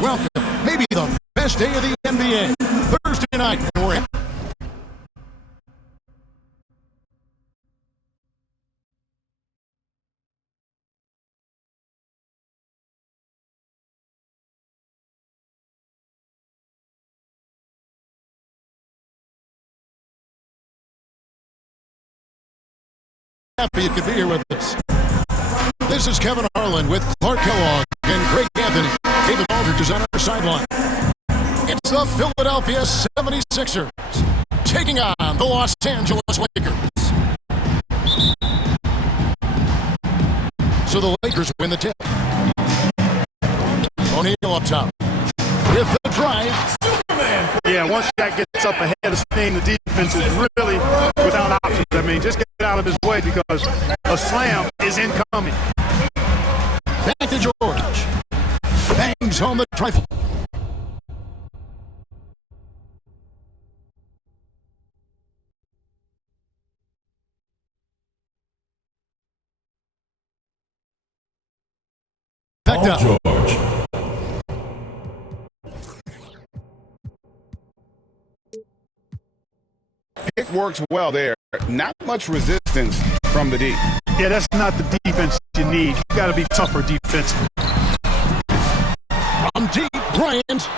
Welcome, maybe the best day of the NBA. Thursday night, and we're in. Happy you could be here with us. This is Kevin Harlan with Clark Kellogg and Greg Anthony. David Aldridge is on our sideline. It's the Philadelphia 76ers taking on the Los Angeles Lakers. So the Lakers win the tip. O'Neal up top. With the drive. Superman! Yeah, once that gets up ahead of steam, the defense is really without options. I mean, just get out of his way because a slam is incoming. Back to George. Bangs home the trifle. Back up. George. It works well there. Not much resistance from the D. Yeah, that's not the defense you need. You got to be tougher defensively. From deep, Bryant.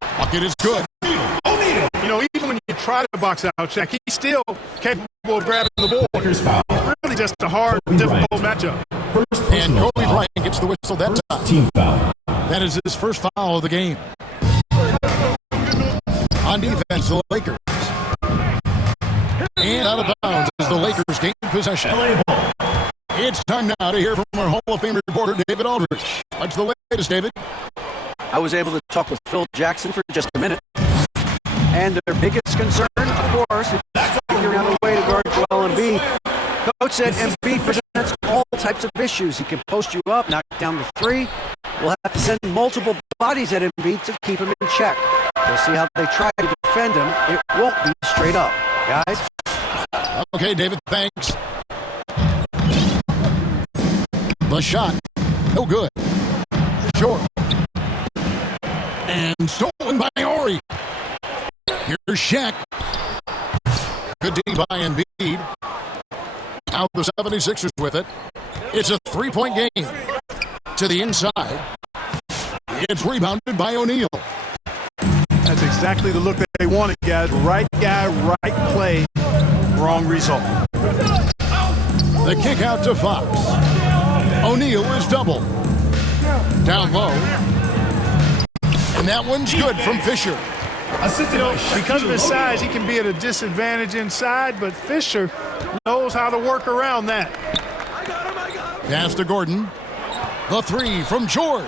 Bucket is good. O'Neal. You know, even when you try to box out Shaq, he's still capable of grabbing the ball. It's really just a hard, difficult matchup. And Kobe Bryant gets the whistle that time. Team foul. That is his first foul of the game. On defense, the Lakers. And out of bounds as the Lakers gain possession. It's time now to hear from our Hall of Fame reporter, David Aldridge. What's the latest, David? I was able to talk with Phil Jackson for just a minute. And their biggest concern, of course, is figuring out a way to guard Joel Embiid. Coach said Embiid presents all types of issues. He can post you up, knock down the three. We'll have to send multiple bodies at Embiid to keep him in check. We'll see how they try to defend him. It won't be straight up, guys. Okay, David, thanks. The shot, no good. Short. And stolen by Ori. Here's Shaq. Good D by Embiid. Out the 76ers with it. It's a three-point game. To the inside. It's rebounded by O'Neal. That's exactly the look that they wanted, guys. Right guy, right play, wrong result. The kick out to Fox. O'Neal is double. Down low. And that one's good from Fisher. You know, because of his size, he can be at a disadvantage inside, but Fisher knows how to work around that. Pass to Gordon. The three from George.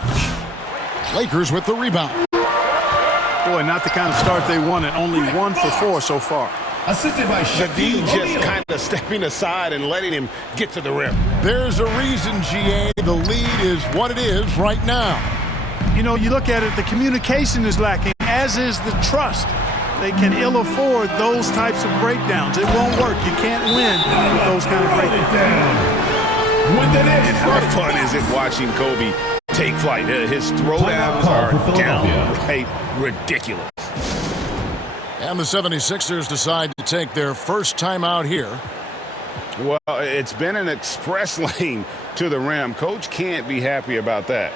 Lakers with the rebound. Boy, not the kind of start they wanted. Only 1 for 4 so far. Assisted by The D just kind of stepping aside and letting him get to the rim. There's a reason, GA. The lead is what it is right now. You know, you look at it, the communication is lacking, as is the trust. They can ill afford those types of breakdowns. It won't work. You can't win with those kind of breakdowns. How fun is it watching Kobe take flight? His throwdowns are downright ridiculous. And the 76ers decide to take their first time out here. Well, it's been an express lane to the rim. Coach can't be happy about that.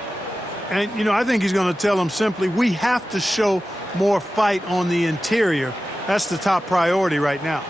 And, you know, I think he's going to tell them simply, we have to show more fight on the interior. That's the top priority right now.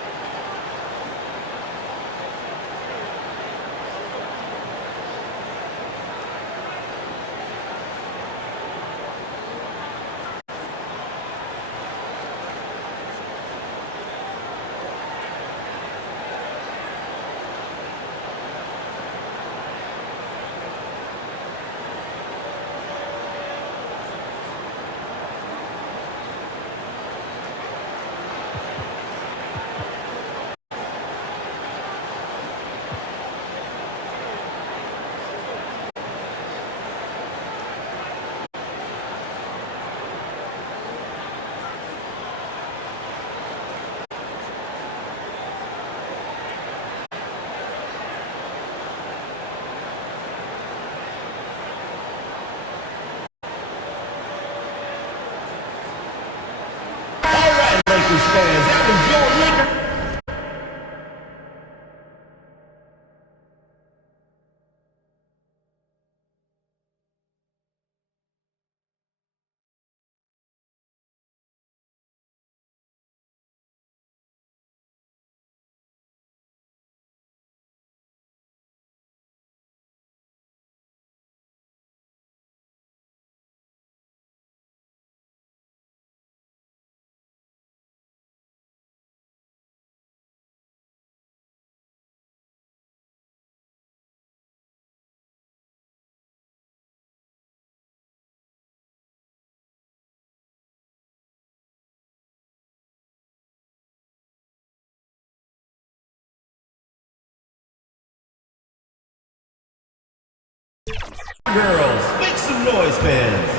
Girls, make some noise, fans.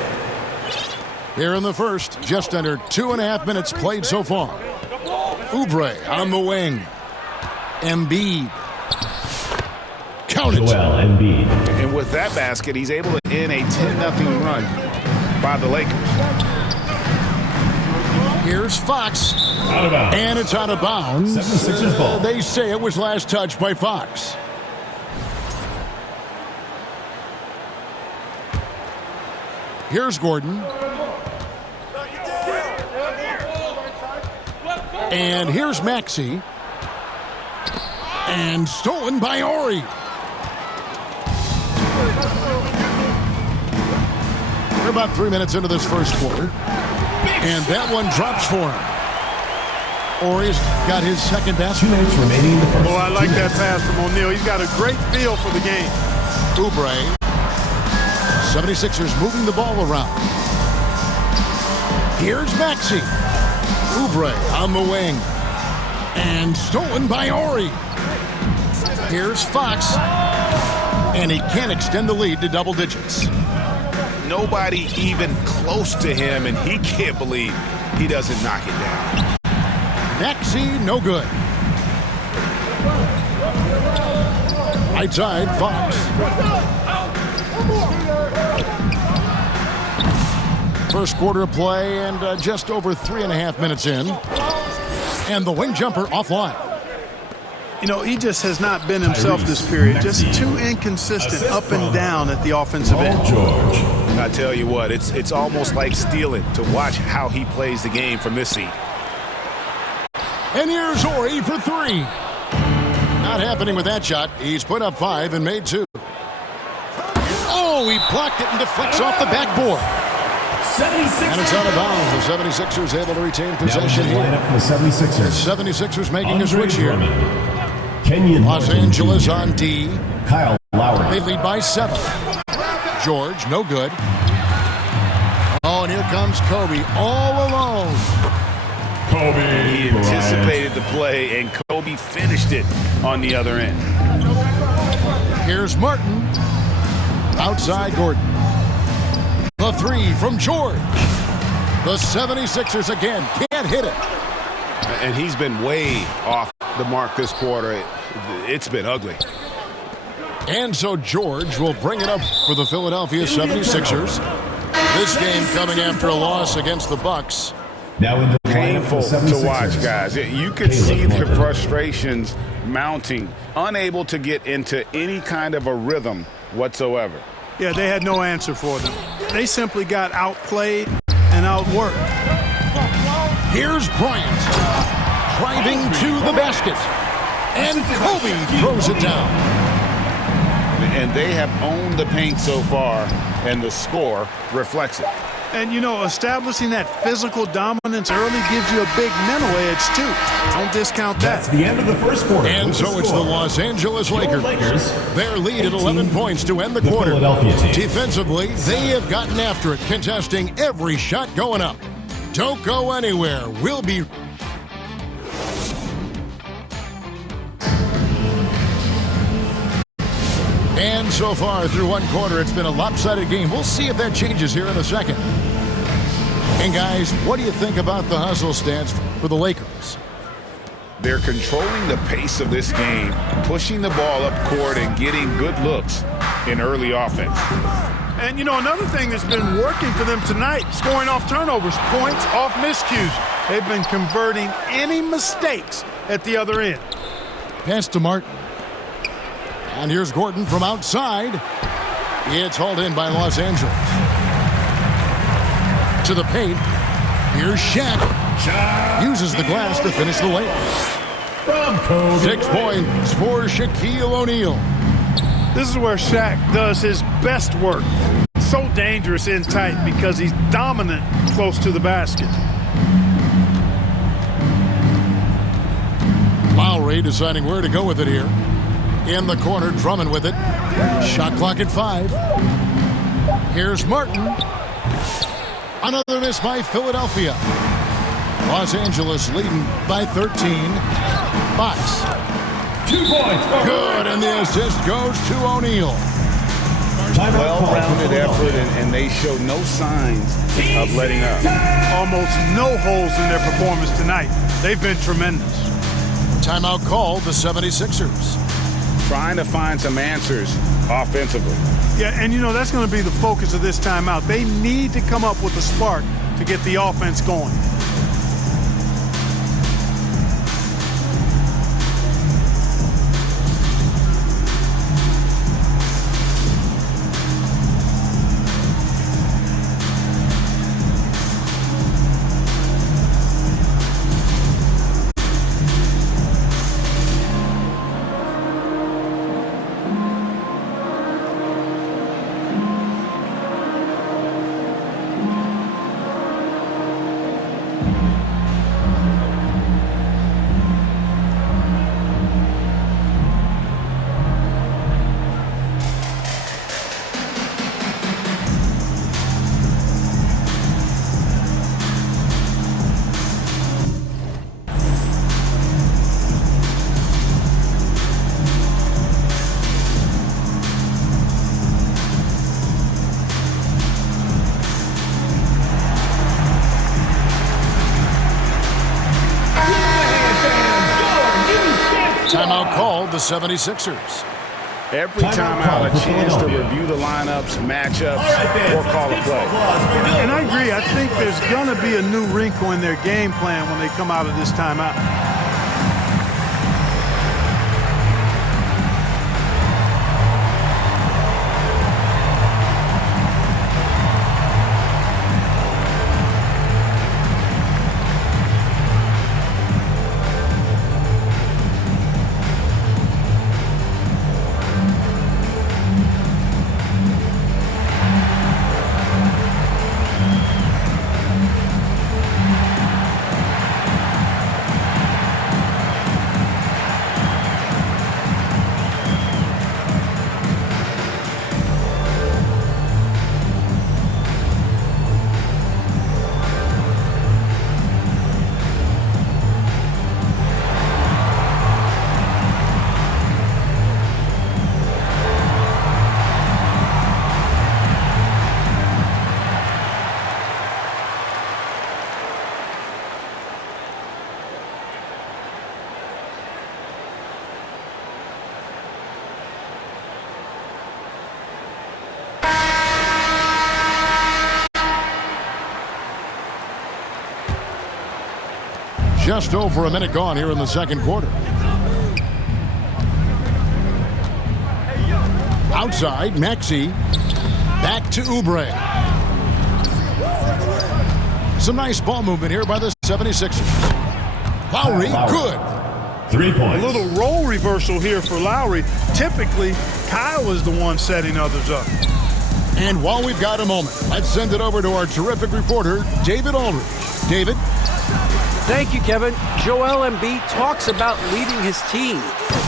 Here in the first, just under 2.5 minutes played so far. Oubre on the wing. Embiid. Count it. Joel Embiid. And with that basket, he's able to end a 10-0 run by the Lakers. Here's Fox. Out of bounds. And it's out of bounds. 76ers ball. They say it was last touched by Fox. Here's Gordon. And here's Maxey. And stolen by Ori. We're about 3 minutes into this first quarter. And that one drops for him. Ori's got his second basket. 2 minutes remaining in the first. Oh, I like that pass from O'Neal. He's got a great feel for the game. Oubre. 76ers moving the ball around. Here's Maxey. Oubre on the wing. And stolen by Ori. Here's Fox. And he can't extend the lead to double digits. Nobody even close to him, and he can't believe he doesn't knock it down. Maxey, no good. Right side, Fox. First quarter of play and just over 3.5 minutes in. And the wing jumper offline. You know, he just has not been himself this period. Just too inconsistent up and down at the offensive end. George. I tell you what, it's almost like stealing to watch how he plays the game from this seat. And here's Ori for three. Not happening with that shot. He's put up 5 and made 2. Oh, he blocked it and deflects off the backboard. 76ers. And it's out of bounds. The 76ers able to retain possession here. Lineup for the 76ers. 76ers making a switch here. Kenyon Los Martin Angeles Jr. on D. Kyle Lowry. They lead by 7. George, no good. Oh, and here comes Kobe all alone. Kobe. He anticipated the play, and Kobe finished it on the other end. Here's Martin. Outside Gordon. The 3 from George. The 76ers again can't hit it. And he's been way off the mark this quarter. It's been ugly. And so George will bring it up for the Philadelphia 76ers. This game coming after a loss against the Bucks. Now in the Painful lineup for the to 76ers. watch, guys. You could see their frustrations mounting, unable to get into any kind of a rhythm whatsoever. Yeah, they had no answer for them. They simply got outplayed and outworked. Here's Bryant driving to the basket. And Kobe throws it down. And they have owned the paint so far, and the score reflects it. And, you know, establishing that physical dominance early gives you a big mental edge, too. Don't discount that. That's the end of the first quarter. And so it's the score. Los Angeles Lakers. Their lead at 11 points to end the The quarter. Philadelphia team. Defensively, they have gotten after it, contesting every shot going up. Don't go anywhere. We'll be... And so far through one quarter, it's been a lopsided game. We'll see if that changes here in a second. And guys, what do you think about the hustle stance for the Lakers? They're controlling the pace of this game, pushing the ball up court and getting good looks in early offense. And, you know, another thing that's been working for them tonight, scoring off turnovers, points off miscues. They've been converting any mistakes at the other end. Pass to Martin. And here's Gordon from outside. It's hauled in by Los Angeles. To the paint. Here's Shaq. Uses the glass to finish the layup. From Kobe. 6 points for Shaquille O'Neal. This is where Shaq does his best work. So dangerous in tight because he's dominant close to the basket. Lowry deciding where to go with it here. In the corner, Drummond with it. Shot clock at 5. Here's Martin. Another miss by Philadelphia. Los Angeles leading by 13. Fox. 2 points. Good, and the assist goes to O'Neal. well-rounded effort, and they show no signs of letting up. Almost no holes in their performance tonight. They've been tremendous. Timeout called the 76ers. Trying to find some answers offensively. Yeah, and you know, that's going to be the focus of this timeout. They need to come up with a spark to get the offense going. Timeout called the 76ers. Every timeout, a chance to review the lineups, matchups, or call a play. And I agree. I think there's going to be a new wrinkle in their game plan when they come out of this timeout. Just over a minute gone here in the second quarter. Outside, Maxey. Back to Oubre. Some nice ball movement here by the 76ers. Lowry, good. 3 points. A little role reversal here for Lowry. Typically, Kyle is the one setting others up. And while we've got a moment, let's send it over to our terrific reporter, David Aldridge. David? Thank you, Kevin. Joel Embiid talks about leading his team.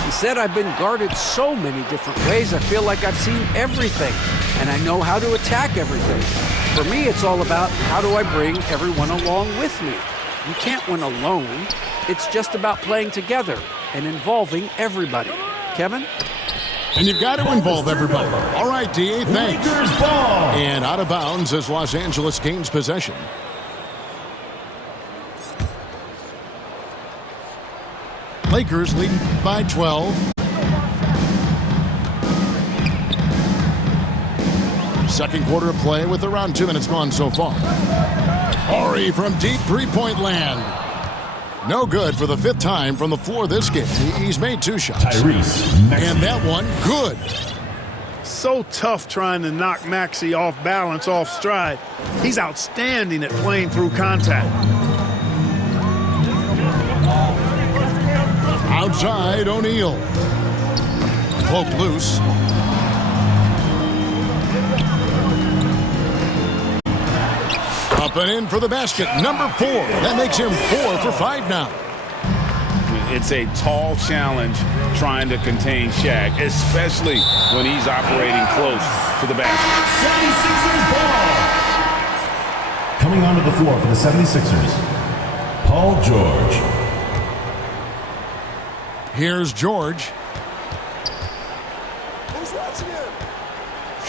He said, "I've been guarded so many different ways. I feel like I've seen everything, and I know how to attack everything. For me, it's all about how do I bring everyone along with me. You can't win alone. It's just about playing together and involving everybody." Kevin? And you've got to involve everybody. All right, D.A., thanks. Lakers ball. And out of bounds as Los Angeles gains possession. Lakers leading by 12. Second quarter of play with around 2 minutes gone so far. Horry from deep three-point land. No good for the 5th time from the floor this game. He's made 2 shots. Tyrese. And that one, good. So tough trying to knock Maxey off balance, off stride. He's outstanding at playing through contact. Outside, O'Neal. Poked loose. Up and in for the basket. Number 4. That makes him 4 for 5 now. It's a tall challenge trying to contain Shaq, especially when he's operating close to the basket. 76ers ball. Coming onto the floor for the 76ers, Paul George. Here's George.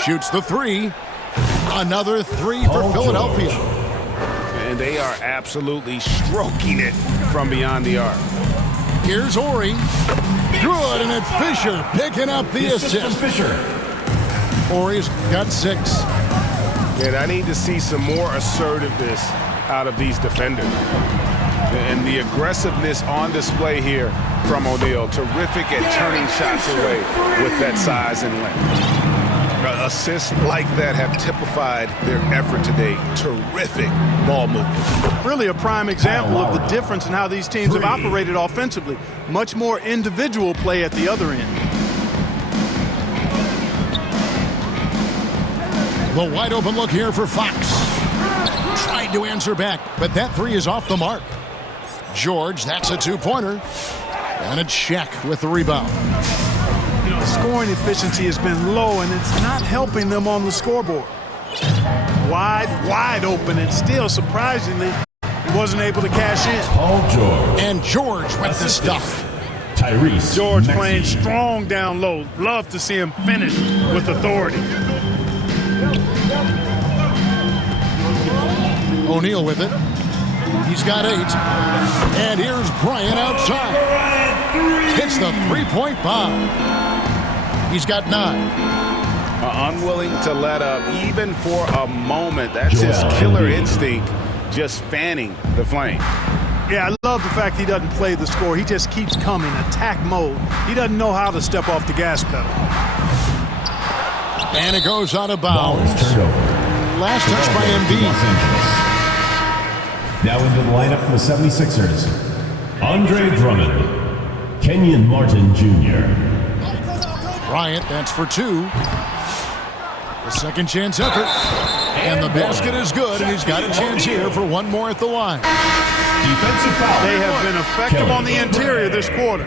Shoots the three. Another three for Philadelphia. And they are absolutely stroking it from beyond the arc. Here's Ori. Good, and it's Fisher picking up the assist. Fisher. Ori's got 6. And I need to see some more assertiveness out of these defenders. And the aggressiveness on display here from O'Neal. Terrific at turning shots away with that size and length. Assists like that have typified their effort today. Terrific ball movement. Really a prime example of the difference in how these teams have operated offensively. Much more individual play at the other end. The wide open look here for Fox. Tried to answer back, but that three is off the mark. George, that's a 2-pointer. And it's Shaq with the rebound. You know, scoring efficiency has been low, and it's not helping them on the scoreboard. Wide open, and still, surprisingly, he wasn't able to cash in. Paul George. And George with the stuff. Tyrese. George Maxey. playing strong down low. Love to see him finish with authority. O'Neal with it. He's got 8. And here's Bryant outside. Hits the three-point bomb. He's got 9. Unwilling to let up even for a moment. That's his killer instinct, just fanning the flame. Yeah, I love the fact he doesn't play the score. He just keeps coming, attack mode. He doesn't know how to step off the gas pedal. And it goes out of bounds. Last touch by Embiid. Now into the lineup for the 76ers. Andre Drummond. Kenyon Martin Jr. Bryant, that's for 2. The second chance effort. And the basket is good, and he's got a chance here for one more at the line. Defensive foul. They have been effective on the interior this quarter.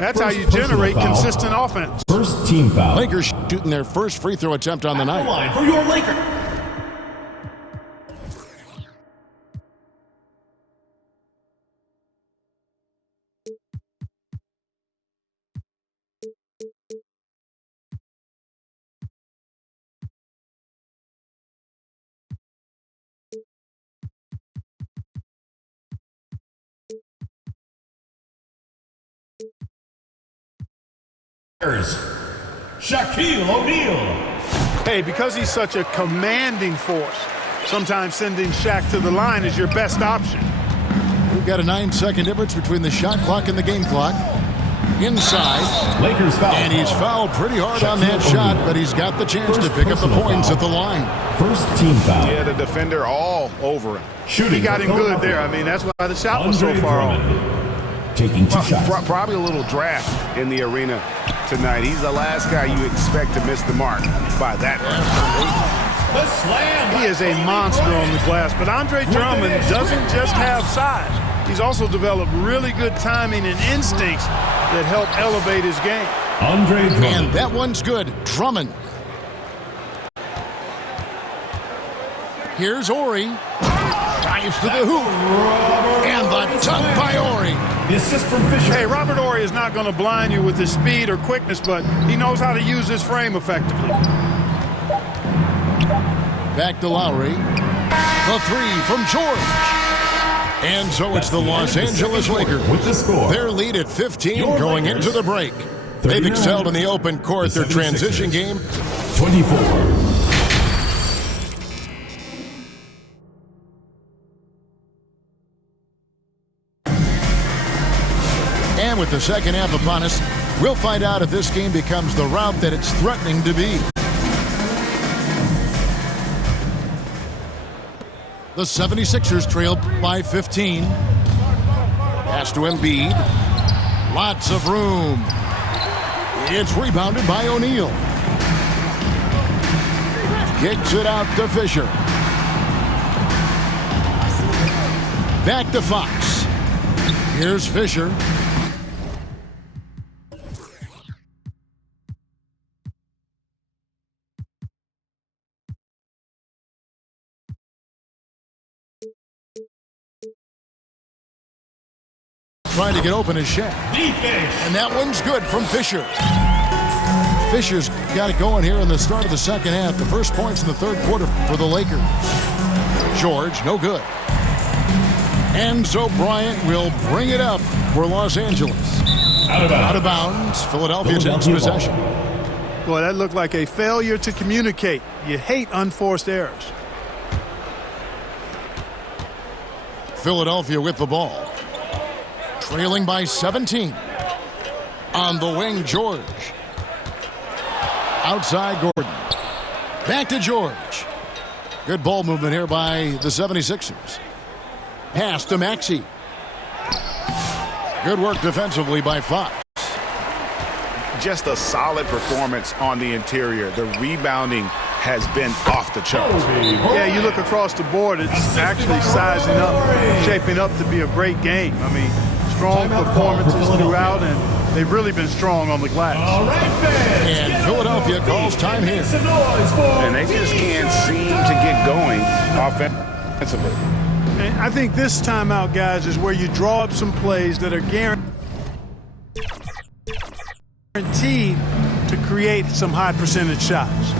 That's how you generate consistent offense. First team foul. Lakers shooting their first free throw attempt on the night. Line for your Lakers. Shaquille O'Neal. Hey, because he's such a commanding force, sometimes sending Shaq to the line is your best option. We've got a 9-second difference between the shot clock and the game clock. Inside. Lakers foul. And he's fouled pretty hard on that shot, but he's got the chance to pick up the points at the line. First team foul. Yeah, the defender all over him. Shooting. He got him good there. I mean, that's why the shot was so far off. Taking 2 shots. Probably a little draft in the arena tonight. He's the last guy you expect to miss the mark by that much. The slam. He is a monster on the glass, but Andre Drummond doesn't just have size. He's also developed really good timing and instincts that help elevate his game. Andre Drummond. And that one's good. Drummond. Here's Ori. Dives to the hoop. And the dunk by Ori. The assist from Fisher. Hey, Robert Horry is not going to blind you with his speed or quickness, but he knows how to use his frame effectively. Back to Lowry. The 3 from George. And so it's the Los Angeles Lakers with the score. Their lead at 15 going into the break. They've excelled in the open court. Their transition game. 24. And with the second half upon us, we'll find out if this game becomes the route that it's threatening to be. The 76ers trail by 15. Pass to Embiid. Lots of room. It's rebounded by O'Neal. Kicks it out to Fisher. Back to Fox. Here's Fisher. Trying to get open as Shaq. Defense. And that one's good from Fisher. Fisher's got it going here in the start of the second half. The first points in the third quarter for the Lakers. George, no good. And so Bryant will bring it up for Los Angeles. Out of bounds. Philadelphia takes possession. Boy, that looked like a failure to communicate. You hate unforced errors. Philadelphia with the ball. Trailing by 17. On the wing, George. Outside, Gordon. Back to George. Good ball movement here by the 76ers. Pass to Maxey. Good work defensively by Fox. Just a solid performance on the interior. The rebounding has been off the charts. Yeah, you look across the board, it's actually sizing up, shaping up to be a great game. I mean, strong performances throughout, and they've really been strong on the glass. And Philadelphia calls time here. And they just can't seem to get going offensively. And I think this timeout, guys, is where you draw up some plays that are guaranteed to create some high percentage shots.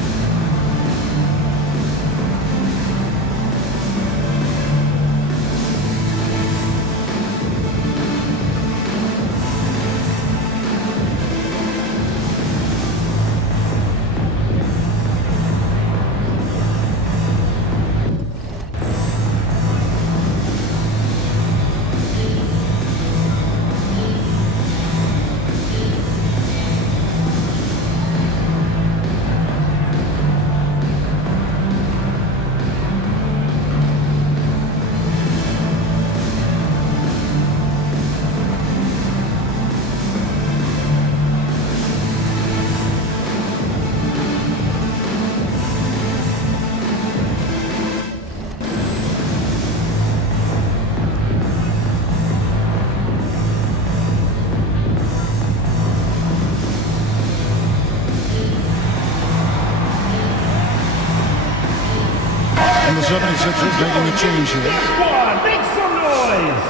And the 76ers making a change here. Make some noise!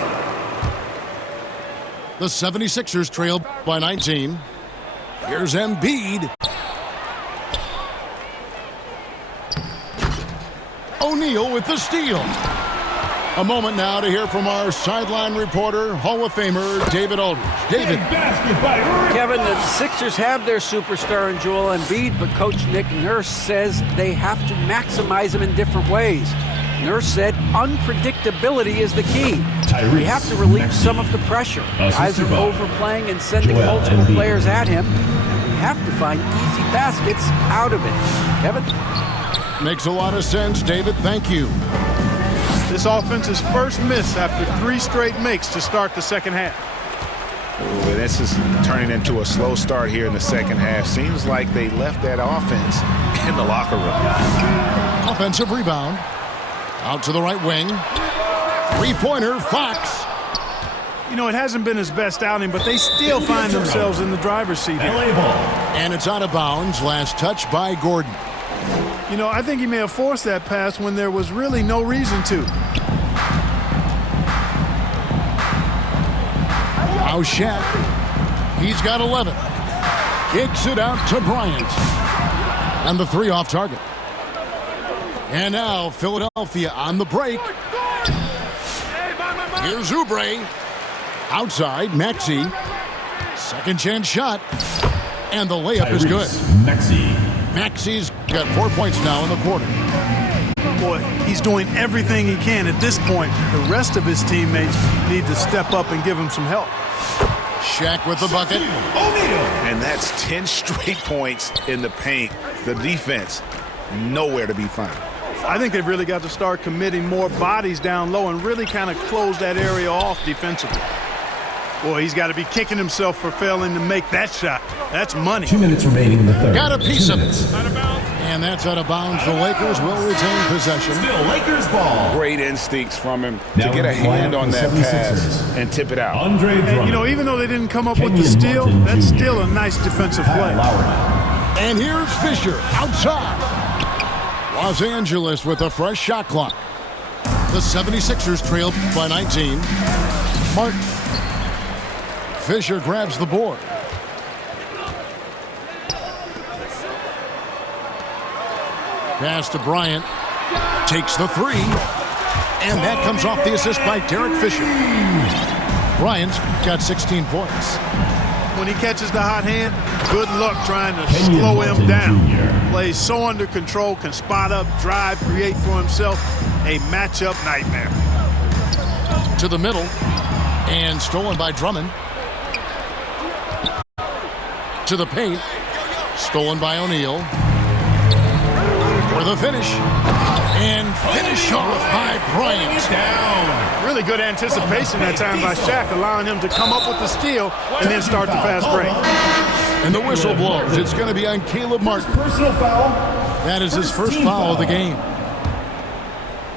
The 76ers trail by 19. Here's Embiid. O'Neal with the steal. A moment now to hear from our sideline reporter, Hall of Famer David Aldridge. David. Kevin, the Sixers have their superstar in Joel Embiid, but Coach Nick Nurse says they have to maximize him in different ways. Nurse said unpredictability is the key. We have to relieve some of the pressure. Guys are overplaying and sending multiple players at him, and we have to find easy baskets out of it. Kevin? Makes a lot of sense, David. Thank you. This offense's first miss after 3 straight makes to start the second half. Ooh, this is turning into a slow start here in the second half. Seems like they left that offense in the locker room. Offensive rebound. Out to the right wing. Three-pointer, Fox. You know, it hasn't been his best outing, but they still find themselves in the driver's seat here. And it's out of bounds. Last touch by Gordon. You know, I think he may have forced that pass when there was really no reason to. Now Shaq. He's got 11. Kicks it out to Bryant. And the 3 off target. And now Philadelphia on the break. Here's Oubre. Outside, Maxey. Second chance shot. And the layup is good. Maxey's got 4 points now in the quarter. Boy, he's doing everything he can at this point. The rest of his teammates need to step up and give him some help. Shaq with the bucket. And that's 10 straight points in the paint. The defense, nowhere to be found. I think they've really got to start committing more bodies down low and really kind of close that area off defensively. Boy, he's got to be kicking himself for failing to make that shot. That's money. 2 minutes remaining in the third. Got a piece of it. And that's out of bounds. The Lakers will retain possession. Still Lakers ball. Great instincts from him Now to get a hand on that 76ers. pass and tip it out. Andre Drummond. And, you know, even though they didn't come up with the Kenyon steal, Martin that's Jr. still a nice defensive play. And here's Fisher outside. Los Angeles with a fresh shot clock. The 76ers trail by 19. Martin. Fisher grabs the board. Pass to Bryant. Takes the three. And that comes off the assist by Derek Fisher. Bryant's got 16 points. When he catches the hot hand, good luck trying to slow him down. Plays so under control, can spot up, drive, create for himself. A matchup nightmare. To the middle. And stolen by Drummond. To the paint. Stolen by O'Neal. For the finish. And finish off by Bryant. Down. Really good anticipation that time by Shaq, allowing him to come up with the steal and then start the fast break. And the whistle blows. It's going to be on Caleb Martin. Personal foul. That is his first foul of the game.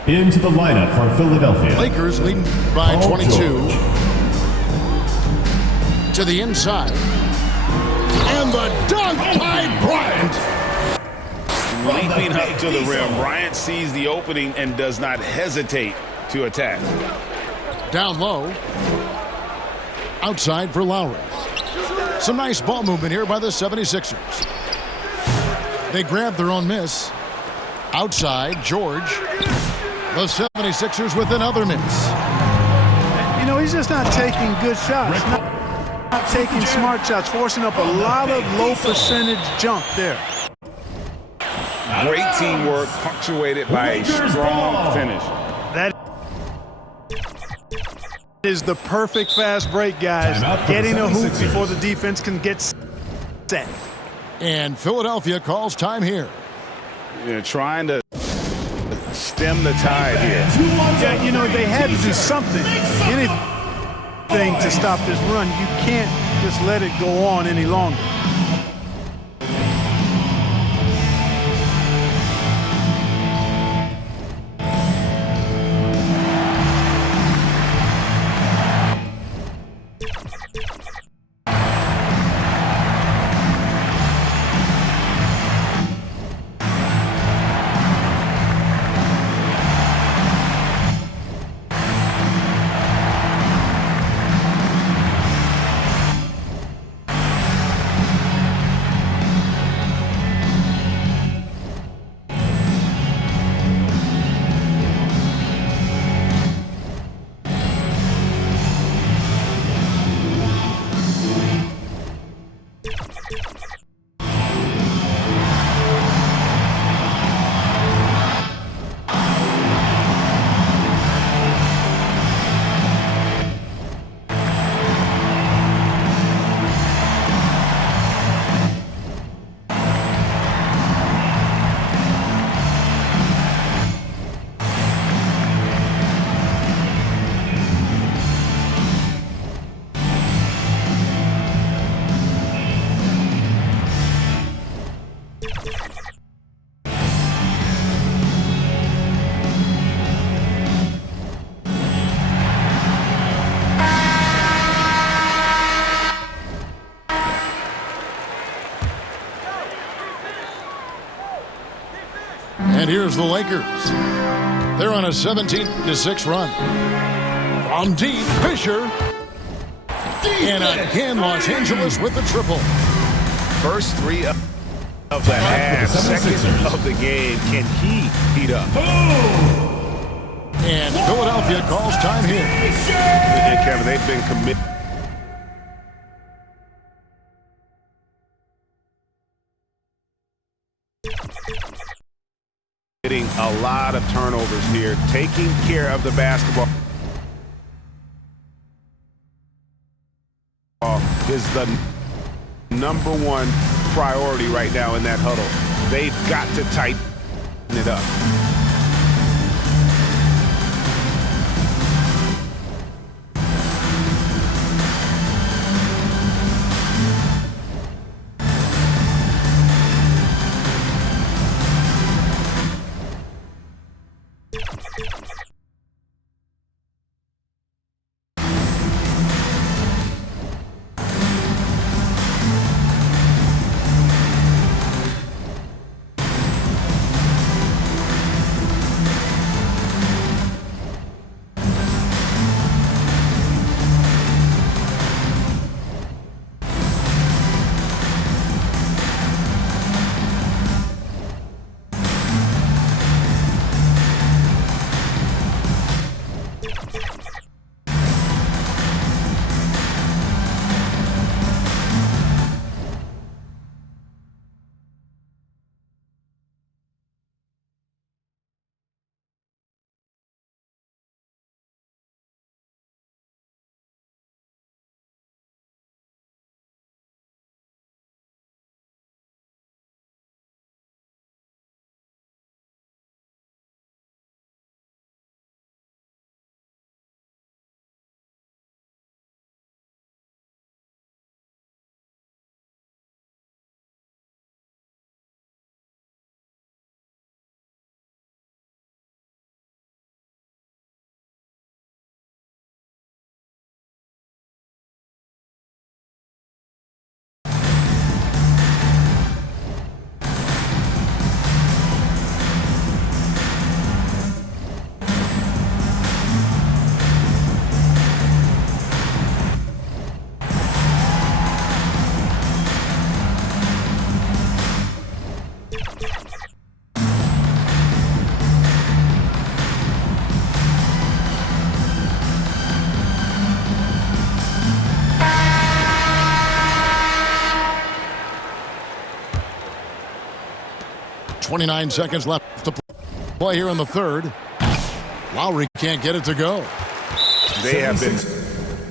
Into the lineup for Philadelphia. Lakers leading by Paul 22. George. To the inside. And the dunk by Bryant. Leaping up to the rim. Bryant sees the opening and does not hesitate to attack. Down low. Outside for Lowry. Some nice ball movement here by the 76ers. They grab their own miss. Outside, George. The 76ers with another miss. You know, he's just not taking good shots. Not taking smart shots, forcing up a lot of low percentage jump there. Great teamwork punctuated by a strong finish. That is the perfect fast break, guys. Getting a hoop before the defense can get set. And Philadelphia calls time here. They're trying to stem the tide here. Yeah, you know, they had to do something, anything to stop this run. You can't just let it go on any longer. And here's the Lakers. They're on a 17-6 run. From deep, Fisher. And again, Los Angeles with the triple. First three of the half, second of the game. Can he heat up? And Philadelphia calls time here. And Kevin, they've been committed. A lot of turnovers here, taking care of the basketball is the #1 priority right now in that huddle. They've got to tighten it up. 29 seconds left to play here in the third. Lowry can't get it to go. They have been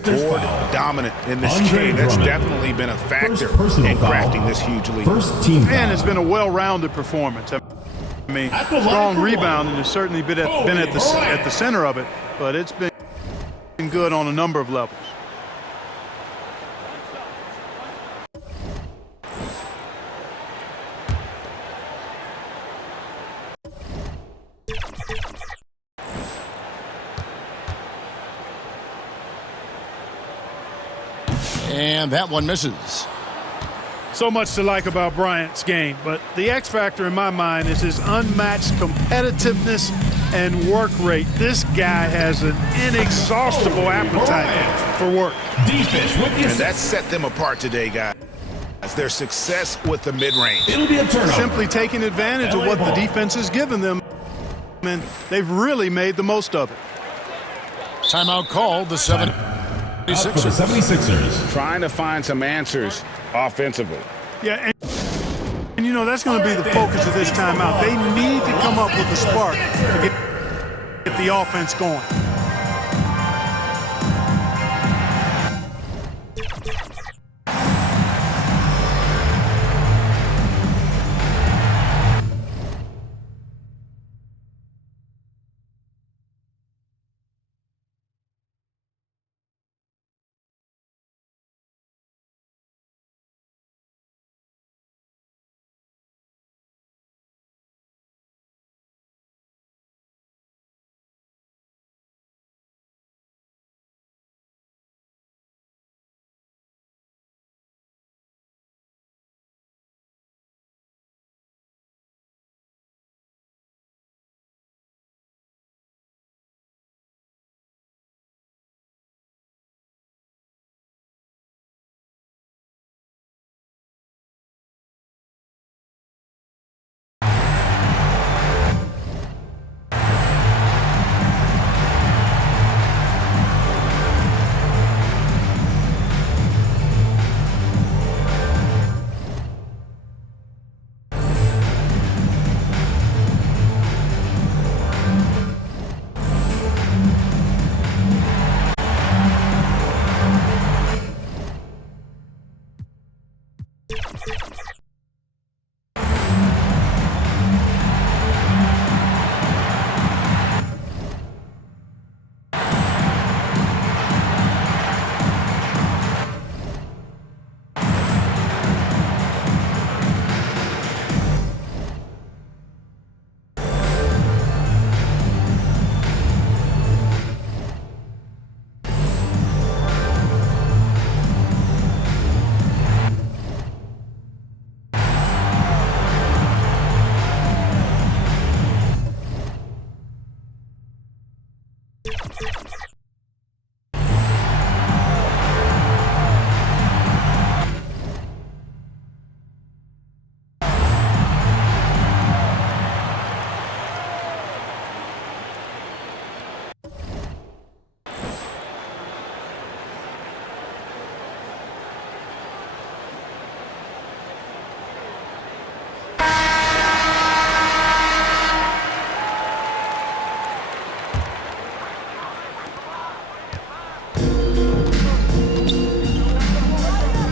board dominant in this game. That's definitely been a factor in crafting this huge lead. First team foul. And it's been a well-rounded performance. I mean, strong rebounding has certainly been at the center of it, but it's been good on a number of levels. And that one misses. So much to like about Bryant's game, but the X factor in my mind is his unmatched competitiveness and work rate. This guy has an inexhaustible appetite for work. Defense with the And that set them apart today, guys. As their success with the mid-range. It'll be a turnover. Simply taking advantage of what the defense has given them, and they've really made the most of it. Timeout called, the Out for the 76ers. Trying to find some answers offensively. Yeah, and you know, that's going to be the focus of this timeout. They need to come up with a spark to get the offense going.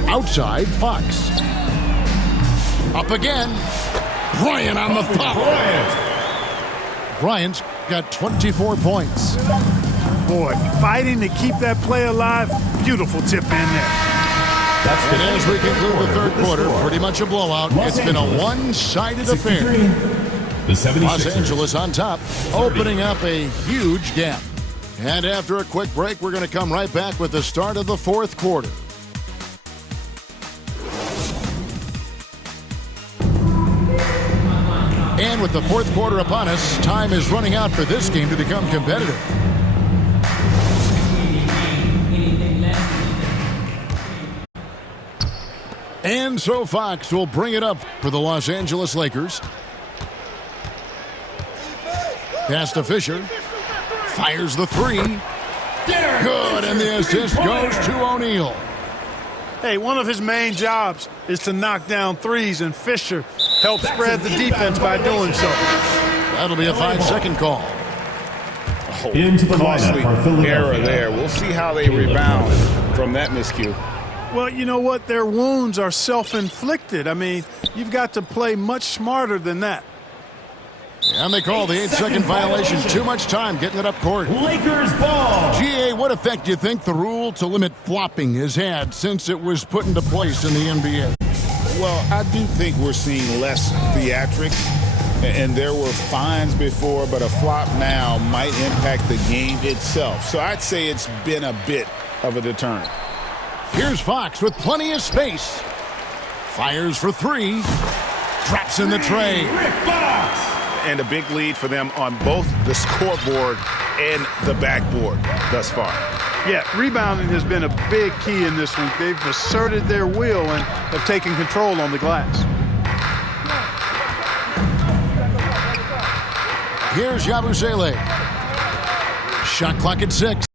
Outside, Fox. Up again. Bryant on the foul. Bryant's got 24 points. Boy, fighting to keep that play alive. Beautiful tip in there. And as we conclude the third quarter, pretty much a blowout. It's been a one-sided affair. The 76ers. Los Angeles on top, opening up a huge gap. And after a quick break, we're going to come right back with the start of the fourth quarter. And with the fourth quarter upon us, time is running out for this game to become competitive. And so Fox will bring it up for the Los Angeles Lakers. Pass to Fisher. Fires the three. Good, and the assist goes to O'Neal. Hey, one of his main jobs is to knock down threes, and Fisher help spread the defense by doing so. That'll be a 5-second call. Into the lineup for Philadelphia. Error there. We'll see how they rebound from that miscue. Well, you know what? Their wounds are self-inflicted. I mean, you've got to play much smarter than that. And they call the 8-second violation. Too much time getting it up court. Lakers ball. GA, what effect do you think the rule to limit flopping has had since it was put into place in the NBA? Well, I do think we're seeing less theatrics, and there were fines before, but a flop now might impact the game itself. So I'd say it's been a bit of a deterrent. Here's Fox with plenty of space. Fires for 3. Drops in the tray. Rick Fox. And a big lead for them on both the scoreboard and the backboard thus far. Yeah, rebounding has been a big key in this one. They've asserted their will and have taken control on the glass. Here's Yabusele. Shot clock at 6.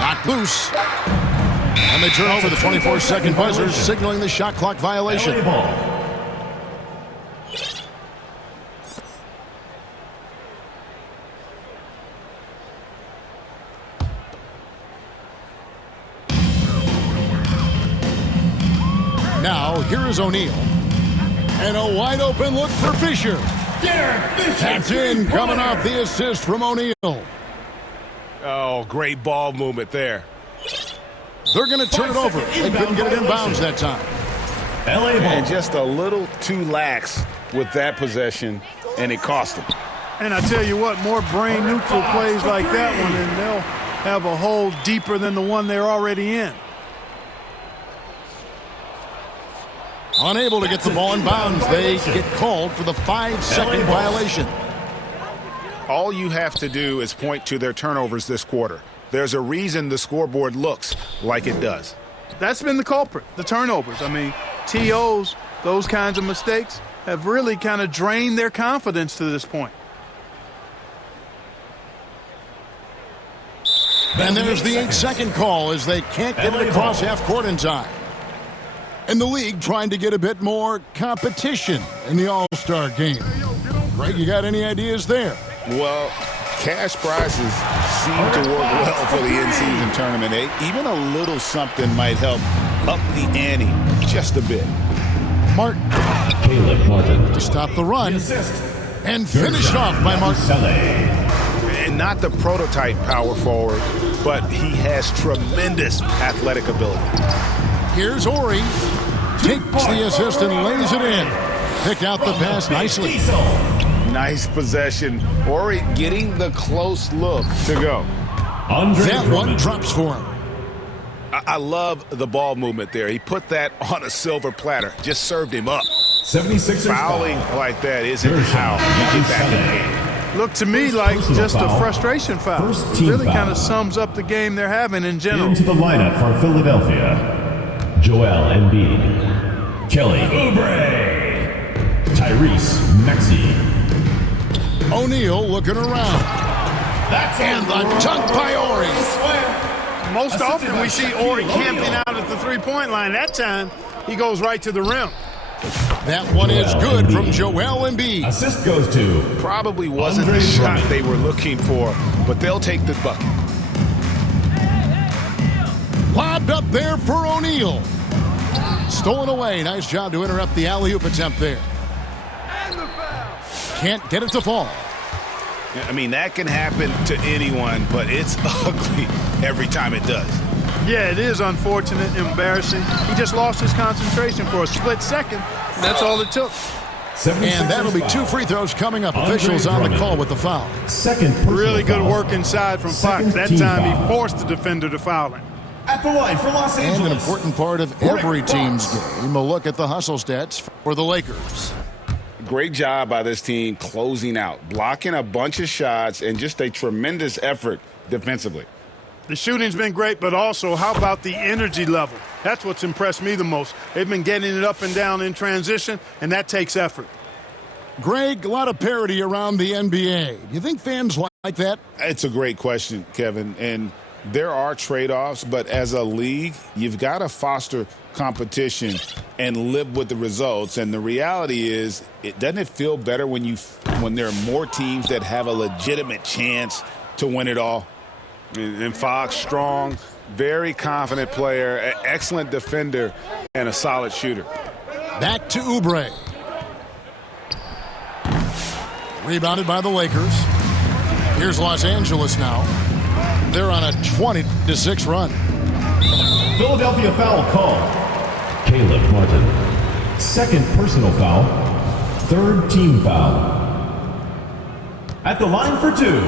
Knocked loose. And they turn over the 24-second buzzer, signaling the shot clock violation. Now, here is O'Neal. And a wide-open look for Fisher. That's in, coming off the assist from O'Neal. Oh, great ball movement there. They're going to turn it over. They couldn't get it in bounds that time. And just a little too lax with that possession, and it cost them. And I tell you what, more brain-neutral plays like that one, and they'll have a hole deeper than the one they're already in. Unable to get the ball in bounds, they get called for the 5-second violation. All you have to do is point to their turnovers this quarter. There's a reason the scoreboard looks like it does. That's been the culprit, the turnovers. I mean, TOs, those kinds of mistakes, have really kind of drained their confidence to this point. And there's the 8-second call as they can't get it across half court in time. And the league trying to get a bit more competition in the All-Star game. Greg, you got any ideas there? Well, cash prizes seem to work well for the in-season tournament. Even a little something might help up the ante just a bit. Martin. Caleb Martin. To stop the run. And finished off by Martin. And not the prototype power forward, but he has tremendous athletic ability. Here's Ori. Takes the assist and lays it in. Picked out the pass nicely. Nice possession. Ori getting the close look to go. That one drops for him. I love the ball movement there. He put that on a silver platter. Just served him up. 76ers Fouling like that isn't how you get back in the game. Looked to me like just a frustration foul. It really kind of sums up the game they're having in general. Into the lineup for Philadelphia. Joel Embiid. Kelly Oubre. Tyrese Maxey. O'Neal looking around. And the dunk by Ori. Most often we see Ori camping out at the three-point line. That time, he goes right to the rim. That one is good from Joel Embiid. Assist goes to Probably wasn't the shot they were looking for, but they'll take the bucket. Lobbed up there for O'Neal. Stolen away. Nice job to interrupt the alley-oop attempt there. Can't get it to fall. I mean, that can happen to anyone, but it's ugly every time it does. Yeah, it is unfortunate, embarrassing. He just lost his concentration for a split second. That's all it took. And that'll be 2 free throws coming up. Officials on the call with the foul. Second Really good work inside from Fox. That time he forced the defender to foul him. At the line for Los Angeles. And an important part of every team's game. A look at the hustle stats for the Lakers. Great job by this team closing out, blocking a bunch of shots, and just a tremendous effort defensively. The shooting's been great, but also how about the energy level? That's what's impressed me the most. They've been getting it up and down in transition, and that takes effort. Greg, a lot of parity around the NBA. Do you think fans like that? It's a great question, Kevin, and There are trade-offs, but as a league, you've got to foster competition and live with the results. And the reality is, doesn't it feel better when there are more teams that have a legitimate chance to win it all? And Fox, strong, very confident player, excellent defender, and a solid shooter. Back to Oubre. Rebounded by the Lakers. Here's Los Angeles now. They're on a 20-6 run. Philadelphia foul call. Caleb Martin. Second personal foul. Third team foul. At the line for two,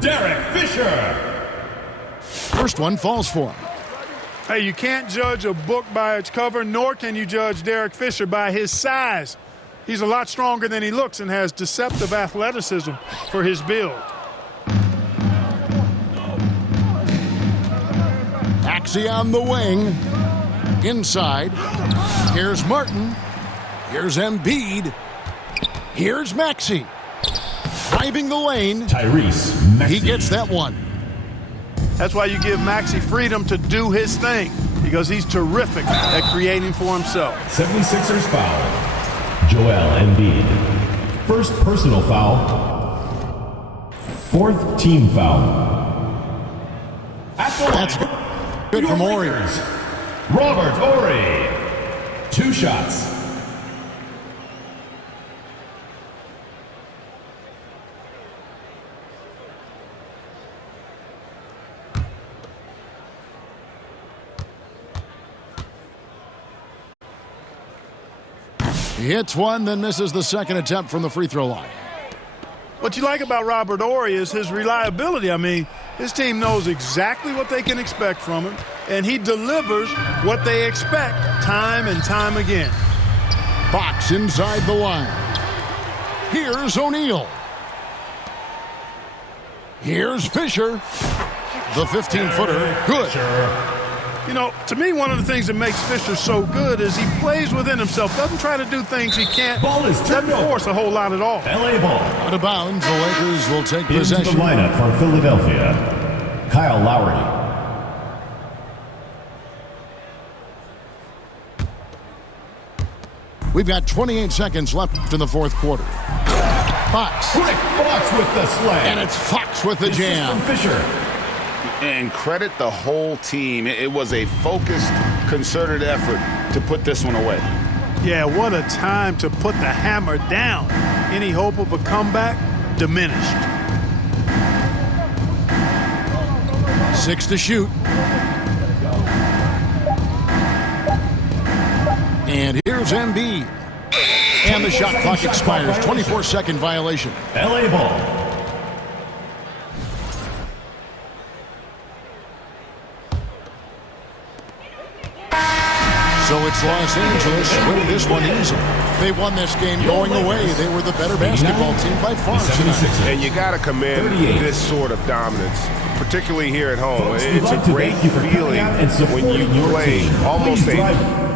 Derek Fisher. First one falls for him. Hey, you can't judge a book by its cover, nor can you judge Derek Fisher by his size. He's a lot stronger than he looks and has deceptive athleticism for his build. Maxey on the wing. Inside. Here's Martin. Here's Embiid. Here's Maxey. Driving the lane. Tyrese Maxey. He gets that one. That's why you give Maxey freedom to do his thing, because he's terrific at creating for himself. 76ers foul. Joel Embiid. First personal foul. Fourth team foul. At the That's good from Warriors. Robert Horry. 2 shots. He hits one, then misses the second attempt from the free throw line. What you like about Robert Horry is his reliability. I mean, his team knows exactly what they can expect from him, and he delivers what they expect time and time again. Fox inside the line. Here's O'Neal. Here's Fisher. The 15-footer, good. You know, to me, one of the things that makes Fisher so good is he plays within himself, doesn't try to do things he can't, Ball is doesn't force a whole lot at all. LA ball. Out of bounds, the Lakers will take Into possession. the lineup for Philadelphia, Kyle Lowry. We've got 28 seconds left in the fourth quarter. Fox. Rick Fox with the slam. And it's Fox with the This is jam. from Fisher. And credit the whole team. It was a focused, concerted effort to put this one away. Yeah, what a time to put the hammer down. Any hope of a comeback diminished. 6 to shoot. And here's Embiid. And the shot clock expires. 24-second violation. LA ball. So it's Los Angeles winning this one easy. They won this game going away. They were the better basketball team by far tonight. And you got to commend 38. this sort of dominance, particularly here at home. Folks, we'd It's a like to great thank you for coming feeling out and when you supporting your play team. almost Please a drive